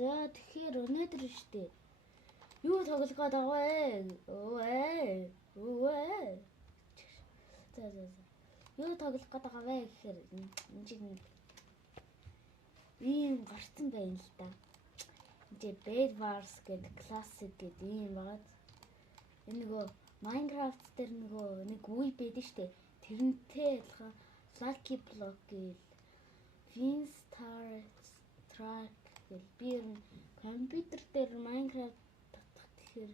За тэгэхээр өнөөдөр шүү дээ. Юу тоглох гээд байгаа вэ? За. Юу тоглох гээд байгаа вэ гэхээр энэ чинь ийм гарцсан байна л да. Энд Bed Wars гэдэг классик гэдэг ийм байгаад энэ нөгөө Minecraft дээр нөгөө нэг үе байдаг штэ. Тэрнтэй адилхан Lucky Block гэл Vince Track гэл би ер нь компьютер дээр Minecraft татах тэгэхээр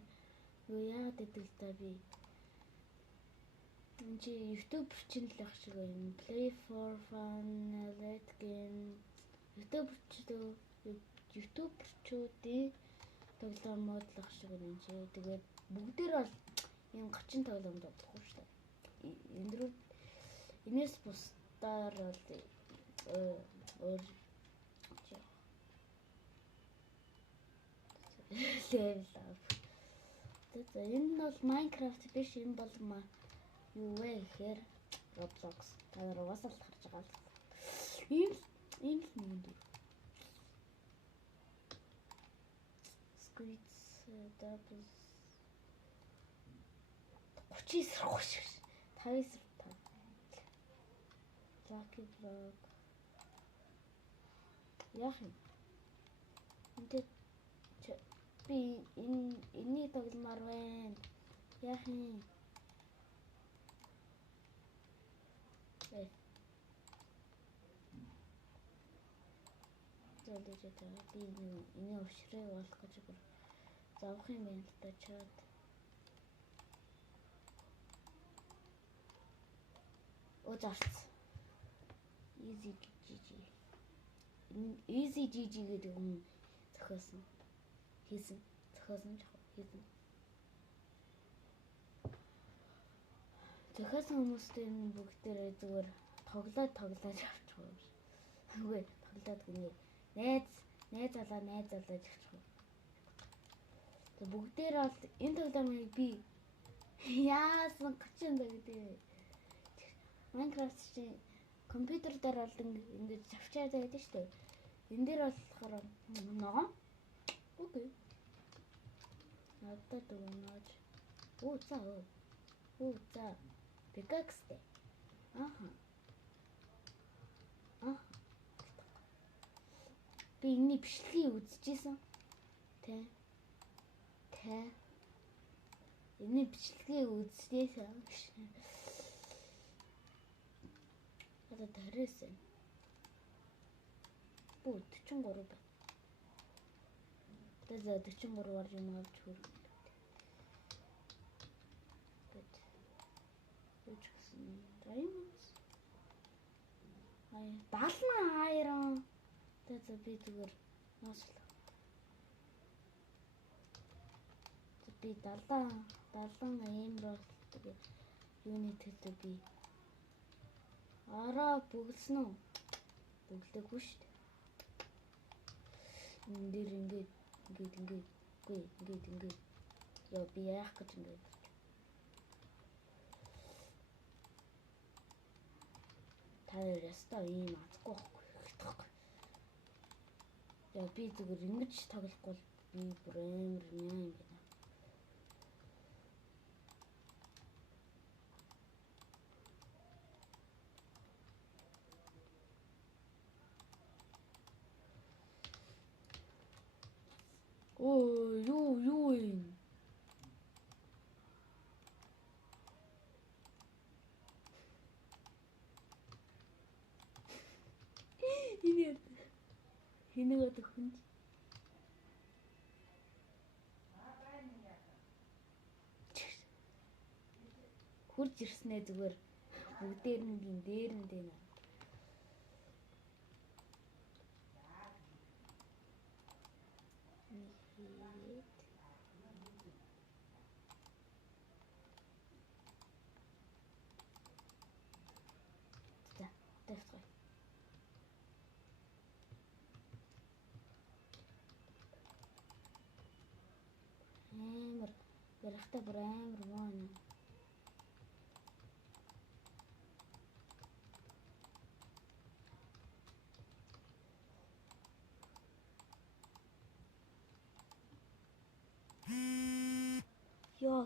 юу яагаад гэдэг л та би энэ чи YouTube чинь л ах шиг юм. Play for fun, let game YouTube-чуудын тоглоом модлох шиг юм чи. Тэгээд бүгдээр бол ийм 30 тоглоом тоглохгүй шүү дээ. Энэс бусдаар бол өөр level up. За энэ нь бол Minecraft биш, энэ бол юу вэ гэхээр Roblox. Та нар угаасаа л харж байгаа л. Ийм л нэг Squids double 30 сарх шиг 50 сар. Lucky Block. Яах юм? Энд би энэний тогломоор байна. Яах юм? Би энэ өвшрээ болох гэж завах юм байна л та чад. Зарц. Easy GG гэдэг юм зохиосон. Хийсэн хүмүүстэй энэ бүгдээрээ зүгээр тоглоод авч байгаа юм шиг. Үгүй тоглоод гинэ. Найз залаад явчих. Тэг бүгдээр бол энэ тоглоомыг би яасан 30 гэдэг. Minecraft чинь компьютер дээр бол ингэж завчаад байдаг шүү дээ. Энэ дээр болохоор ногоо. Окей. Надад өгнөөж. За. Pickaxe. Аха. Би энэний бичлэгийг үзчихсэн. Тэ. Энэний бичлэгийг үзчихсэн. Одоо тариасан. 43 байна. Тэгээд 43-аар юм авч хүрэх. Diamonds. 72 iron. Тэгээд би зүгээр нууцлаа. Би 70 emerald тэгээд юуны төлөө би бүгэлсэн үү? Бүглээгүй шүү дээ. Энэ дээр ингээд. Яа би яах гэж ингээд. Таар ястаа ийм азгүй байхгүй. Яа би зүгээр ингэж тоглохгүй би бүр амар юм байна. Юу юм? Хинэгээ төхөн. Хурж ирснээ зүгээр бүгдээр нь дээр нь дээ. Ярахтаа бүр амар мөн.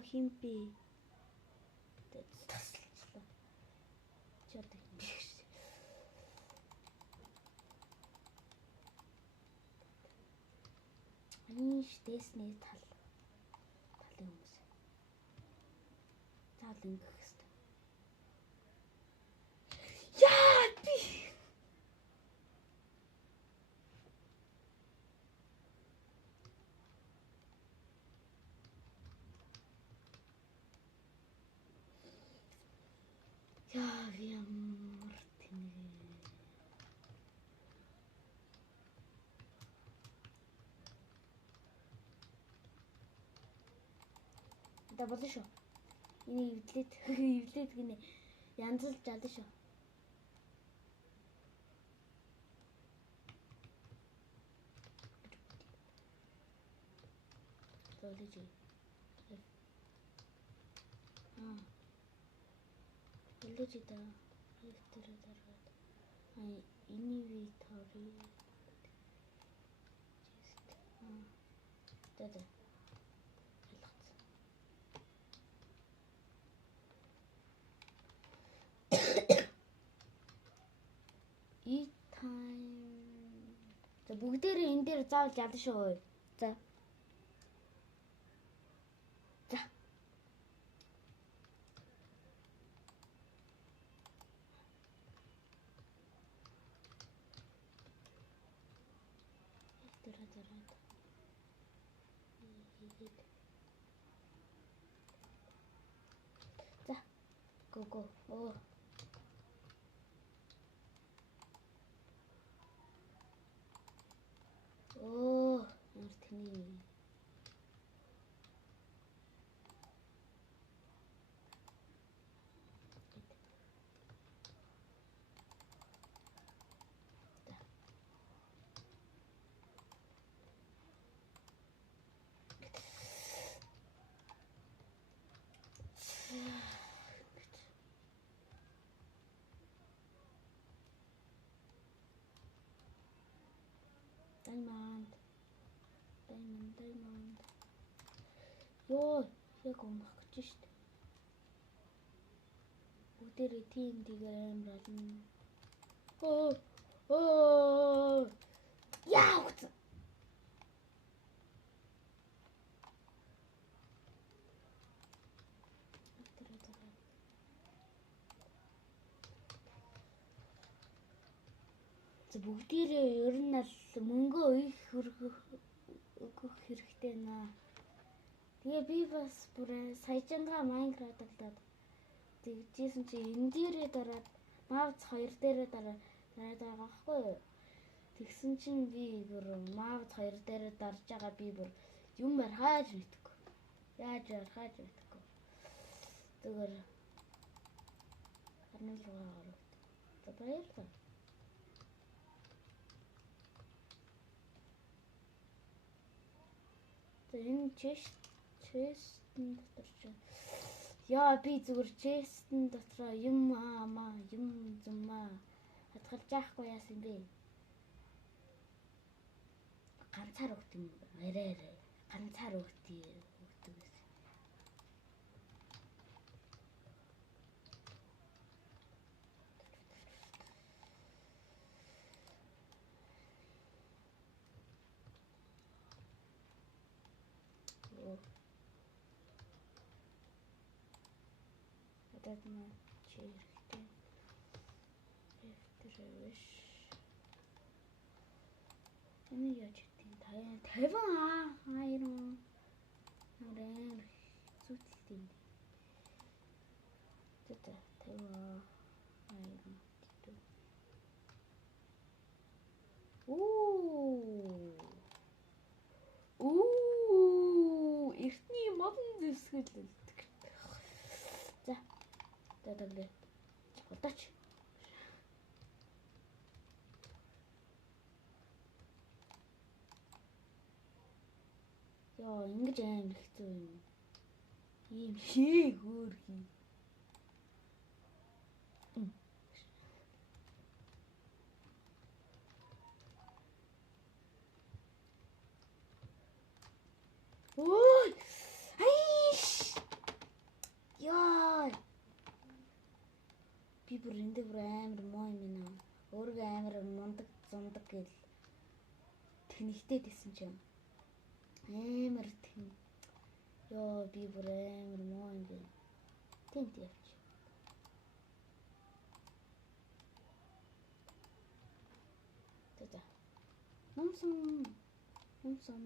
химпи. Таслаа. Чи одоо химпи. Аний дэсний талын хүмүүс. Заавал ингэх хэрэгтэй. Яа би. Яа ямар тэнэг. Да болно шүү. Энийг эвлээд гинэ. Янзлж чадна шүү. Zoology. Zoology да. Эвтэр дараад. Inventory. Just. Да. Eat time. За бүгдээрээ энэ дээр заавал ялна шүү. За. За. Дараад. За. Го. Оо. Оо, ямар тэний. Diamond. Йоо, яг өмөх гэж штт. Бүгдээрээ тийм дэгээр амар болно. Оо. Яа. Бүгдээрээ ер нь л мөнгө өгөх хэрэгтэй наа. Тэгээ би бас бүр саяжангаа Майнкрафт талдаад тэгжсэн чи энэ дээрээ дараад Mavs 2 дээрээ дараад байгаа байхгүй юу? Тэгсэн чинь би бүр Mavs 2 дээрээ дарж байгаа би бүр юм хааж мэдхгүй. Яаж хааж мэдхгүй. Зүгээр харнал руугаа оров. За баярлалаа. Энэ честэн дотор чинь яа би зүгээр честэн дотроо юм зумаа хатгалж яахгүй яасан бэ? Ганцаар өгт юм арай ганцаар өгтөө. Одоодна чи хэрэгтэй. Эвтэрэвш. Энэ яаж гэдэг 50 хайрын нарийн зүтэлтэй. Тэт 50 хайрын гэдэг. Эртний модон дэвсгэл. За. Тэгэлээ. Удаач. Яа, ингэж аим хэцүү юм. Ийм хөөрхий. Ой! Айш! бүр эндээ бүр амар муу юм байна. Өөрөө амар мундаг зундаг гэл тэнэгтэй гэсэн чинь амар тэн. Йоо би бүр амар муу юм бэ. Тэнт явч. Тэtä. Номсон. Номсон.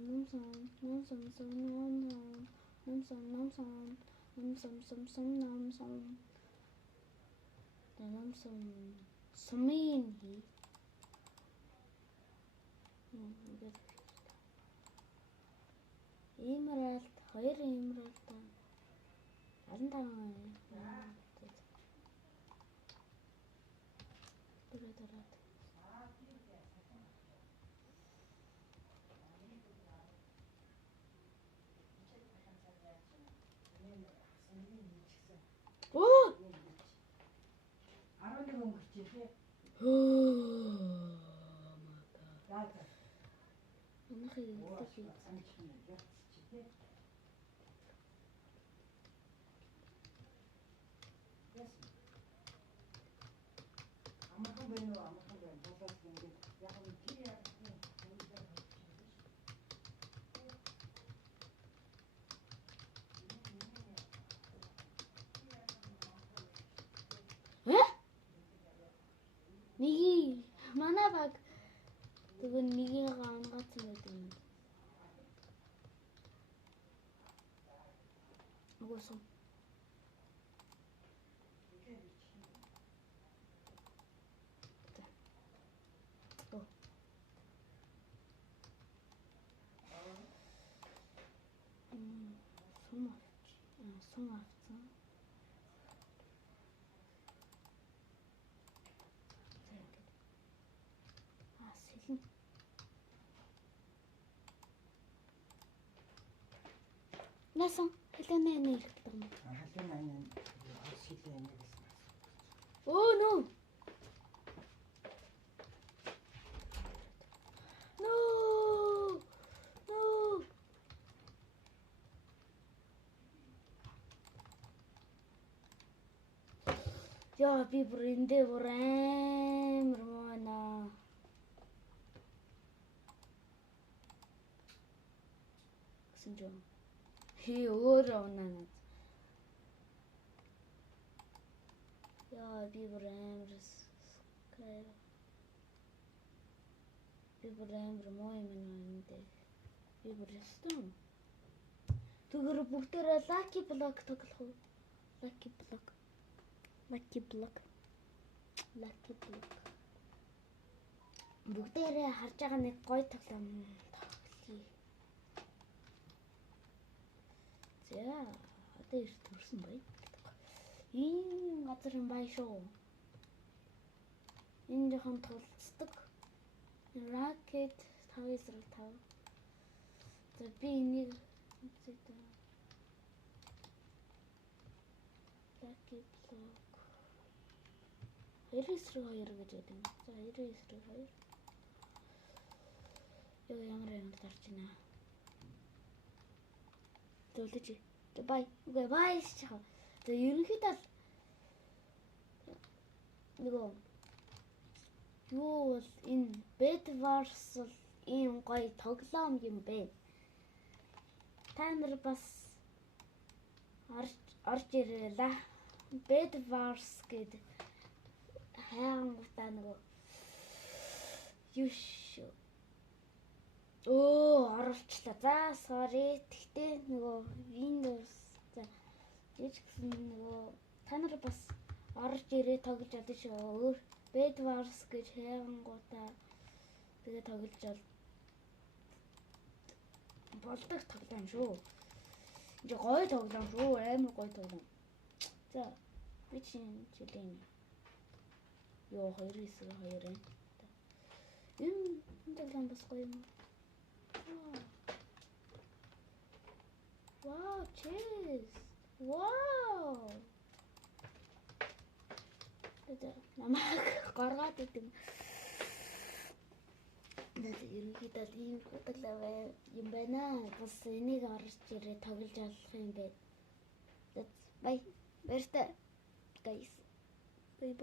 Сумын хий. Emerald, 2 emerald. 75. Дараад. Оо! 11 өнгөрч тий. Манайх ирэлтэж тий. Амархан байна уу? Амархан байна. Болоод ингэж яг нь тий яг Нэг манай баг тэгвэл нэгийг ангаацсан байдаг юм. Угсаа. Сум авцсан. Сэлэн. Насан хэлэнэ нэрхдэг юм. халуун аян шилээ юм гэсэн. Oh no. No. No. Яа би бүр эндээ бүр амар мана. Гэсэн жоо. Хи өөрөө унаа. Яа би бүр амар скай. Би бүр амар муу юм эндээ. Би бүр ястан. Тэгэр бүгдээрээ lucky block тоглох уу? Lucky block. Бүгдээрээ харж байгаа нэг гоё тоглоом тоглоё. За, одоо ирт төрсөн бай. Ийм газар юм бай шүү. Энэ жоохон тулцдаг. Rocket 5/5. За би энийг үзээ. Lucky block. 9/2 гэж байдаг. За 9/2. Яа ямар дарж байна. Зөвлөж. Бай. Үгүй бай шээ. За ерөнхийдөө нөгөө юу бол энэ Bed Wars бол ийм гоё тоглоом юм бэ. Та нар бас орж ирээ. Bed Wars гэдэг хайнгуудаа нөгөө юу шүү. Оруулчлаа. За sorry. Тэгтээ нөгөө Windows за яаж гэсэн нөгөө та нар бас орж ирээ тоглож чадчих шүү. Өөр Bed Wars гэж хайнгуудаа тэгээ тоглож болдог тоглоом шүү. Ингээ гоё тоглоом шүү. Амар гоё тоглоом. За би жилийн ёо 2/2 юм. Энэ тоглоом бас гоё юм. Wow, cheers. Wow. Это намайг гаргаад идэв. Надад ерөнхийдөө ийм тоглоом юм байна. Бас энийг орж ирээ тоглож болох юм бэ. Bye. Баяртай. Guys.